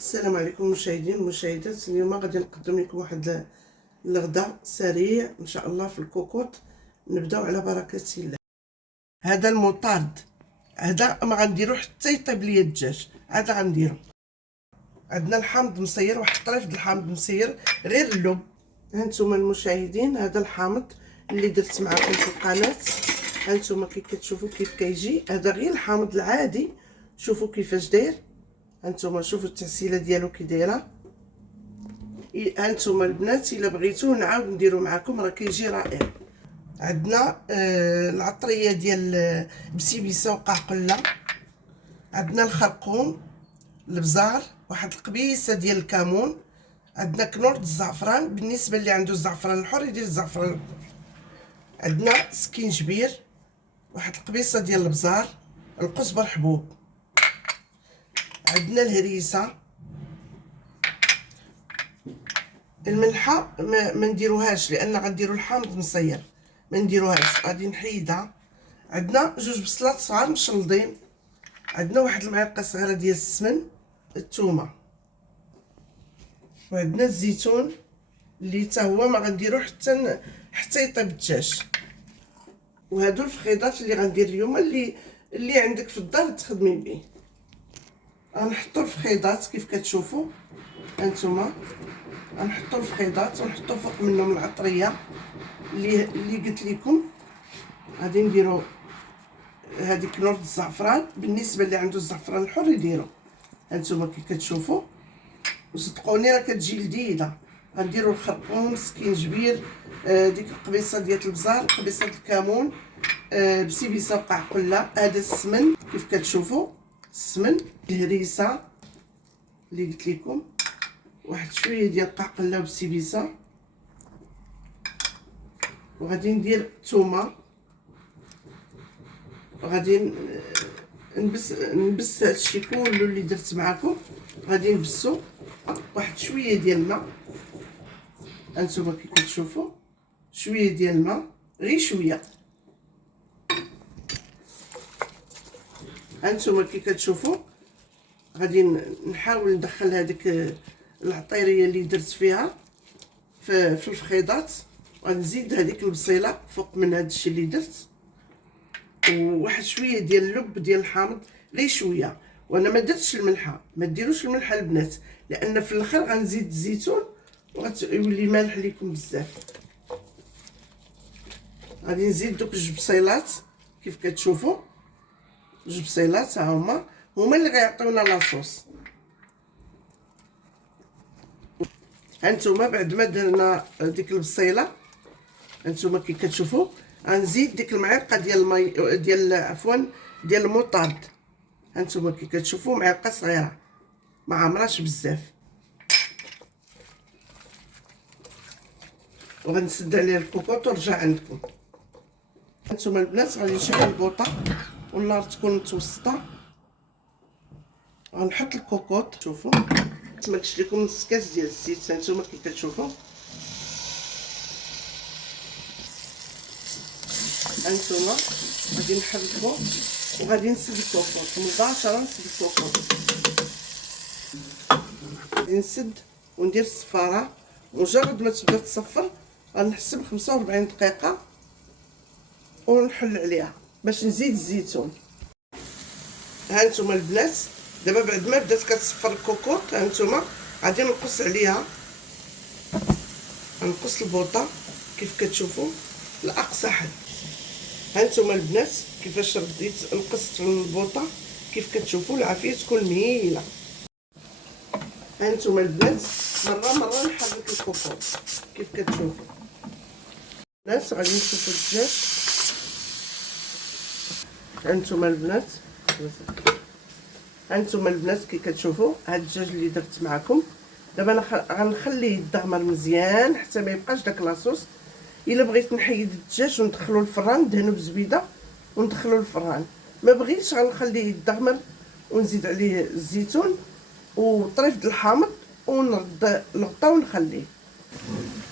السلام عليكم مشاهدين ومشاهدات. اليوم غادي نقدم لكم واحد الغداء سريع ان شاء الله في الكوكوط. نبداو على بركه الله. هذا المطارد هذا ما غنديرو حتى يطيب ليا الدجاج. هذا غنديرو. عندنا الحامض مصير، واحد الطريف د الحامض مصير غير اللب. هانتوما المشاهدين، هذا الحامض اللي درت معكم في القناه. هانتوما كي كتشوفوا كيف كيجي، هذا غير الحامض العادي. شوفوا كيفاش داير. هانتوما شوفوا التغسيله ديالو كي دايره. هانتوما البنات الا بغيتوه نعاود نديرو معكم، راه كيجي رائع. عندنا العطريه ديال بسيبيسه وقعقله. عندنا الخرقوم، البزار، واحد القبيصه ديال الكمون. عندنا كنور الزعفران، بالنسبه اللي عنده الزعفران الحر يدير الزعفران الحر. عندنا سكينجبير، واحد القبيصه ديال البزار، القزبر حبوب. عندنا الهريسه. الملحه ما نديروهاش لان غنديروا الحامض مصير، ما نديروهاش، غادي نحيدها. عندنا جوج بصلات صغار مشلضين. عندنا واحد المعلقه صغيره ديال السمن، الثومه. وعندنا الزيتون اللي حتى هو ما غنديرو حتى يطيب الدجاج. وهادو الفخيضات اللي غندير اليوم، اللي عندك في الدار تخدمي به. غنحطوا الفخيضات كيف كتشوفوا هانتوما. غنحطوا الفخيضات ونحطوا فوق منهم العطريه اللي قلت لكم. غادي نديروا هذه كنور الزعفران، بالنسبه اللي عنده الزعفران الحر يديروا. هانتوما كي كتشوفوا، وصدقوني راه كتجي لذيذه. غنديروا الخرقوم، سكينجبير، ديك القبيصه ديال البزار، قبيصه الكمون، بسيبيسه وقعقله. هذا السمن كيف كتشوفوا، السمن، الهريسه اللي قلت لكم، واحد شويه ديال قعقله وبسيبيسه. وغادي ندير الثومه. وغادي نبس هادشي كله اللي درت معكم. غادي نبسو واحد شويه ديال الماء. هانتوما كي كتشوفوا، شويه ديال الماء، غير شويه. هانتوما كي كتشوفوا، غادي نحاول ندخل هذيك العطيريه اللي درت فيها في الفخيضات. وغنزيد هذيك البصيله فوق من هذا الشيء اللي درت، وواحد شويه ديال اللب ديال الحامض، غير شويه. وانا ما درتش الملحه، ما ديروش الملحه البنات، لان في الاخر غنزيد الزيتون وغتولي مالح لكم بزاف. غادي نزيد دوك جوج بصيلات كيف كتشوفوا، جوج بصيلات ها هما اللي غيعطيونا لاصوص. هانتوما بعد ما درنا ديك البصيله، هانتوما كي كتشوفوا، غنزيد ديك المعلقه ديال الماء ديال المطارد. هانتوما كي كتشوفوا، معلقه صغيره ما عمراش بزاف. وغنسد عليه الكوكوط ونرجع عندكم. هانتوما البنات غادي نشعل البوطه والنار تكون متوسطه. غنحط الكوكوط. شوفوا ما كش لكم نص كاس ديال الزيت. هانتوما كي كتشوفوا، هانتوما غادي نحركو وغادي نسد الكوكوط مباشره. نسد الكوكوط، غادي نسد وندير الصفاره. مجرد ما تبدا تصفر غنحسب 45 دقيقه ونحل عليها باش نزيد الزيتون. هانتوما البنات، دابا بعد ما بدات كتصفر الكوكوط، هانتوما غادي نقص عليها، نقص البوطه كيف كتشوفوا لاقصى حد. هانتوما البنات كيفاش رديت نقصت البوطه، كيف كتشوفوا العافيه تكون مهيله. هانتوما البنات مره نحرك الكوكوط كيف كتشوفوا. الناس غادي نشوفوا الدجاج. هانتوما البنات، هانتوما البنات كي كتشوفوا هاد الدجاج اللي درت معكم. دابا انا غنخليه يدغمر مزيان حتى ما يبقاش داك لاصوص. الا بغيت نحيد الدجاج وندخلو الفران، ندهنو بزبيده وندخلو الفران. ما بغيتش غنخليه يدغمر ونزيد عليه الزيتون وطريف د الحامض ونرد الغطا ونخليه.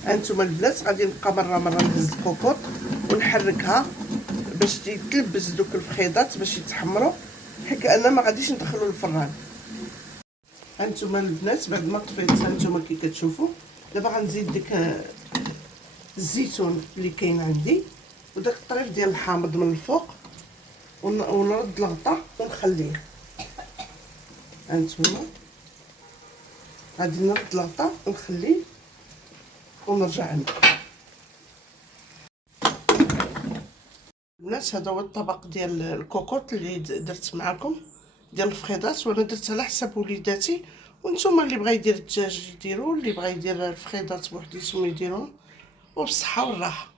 هانتوما البنات غادي نبقى مره نهز الكوكوط ونحركها باش يتلبس دوك الفخيضات باش يتحمروا، حيت انا ما غاديش ندخلو الفران. هانتوما البنات بعد ما طفيت هانتوما كي كتشوفوا. دابا غنزيد ديك الزيتون اللي كاين عندي وداك الطريف ديال الحامض من الفوق ونرد الغطاء ونخليه. هانتوما غادي نرد الغطاء ونخليه ونرجع عندكم. البنات هذا هو الطبق ديال الكوكوط اللي درت معكم ديال الفخيضات، وانا درت على حساب وليداتي، وانتم اللي بغا يدير الدجاج ديروا، اللي بغا يدير الفخيضات بوحديتهم يديرهم، وبالصحه والراحه.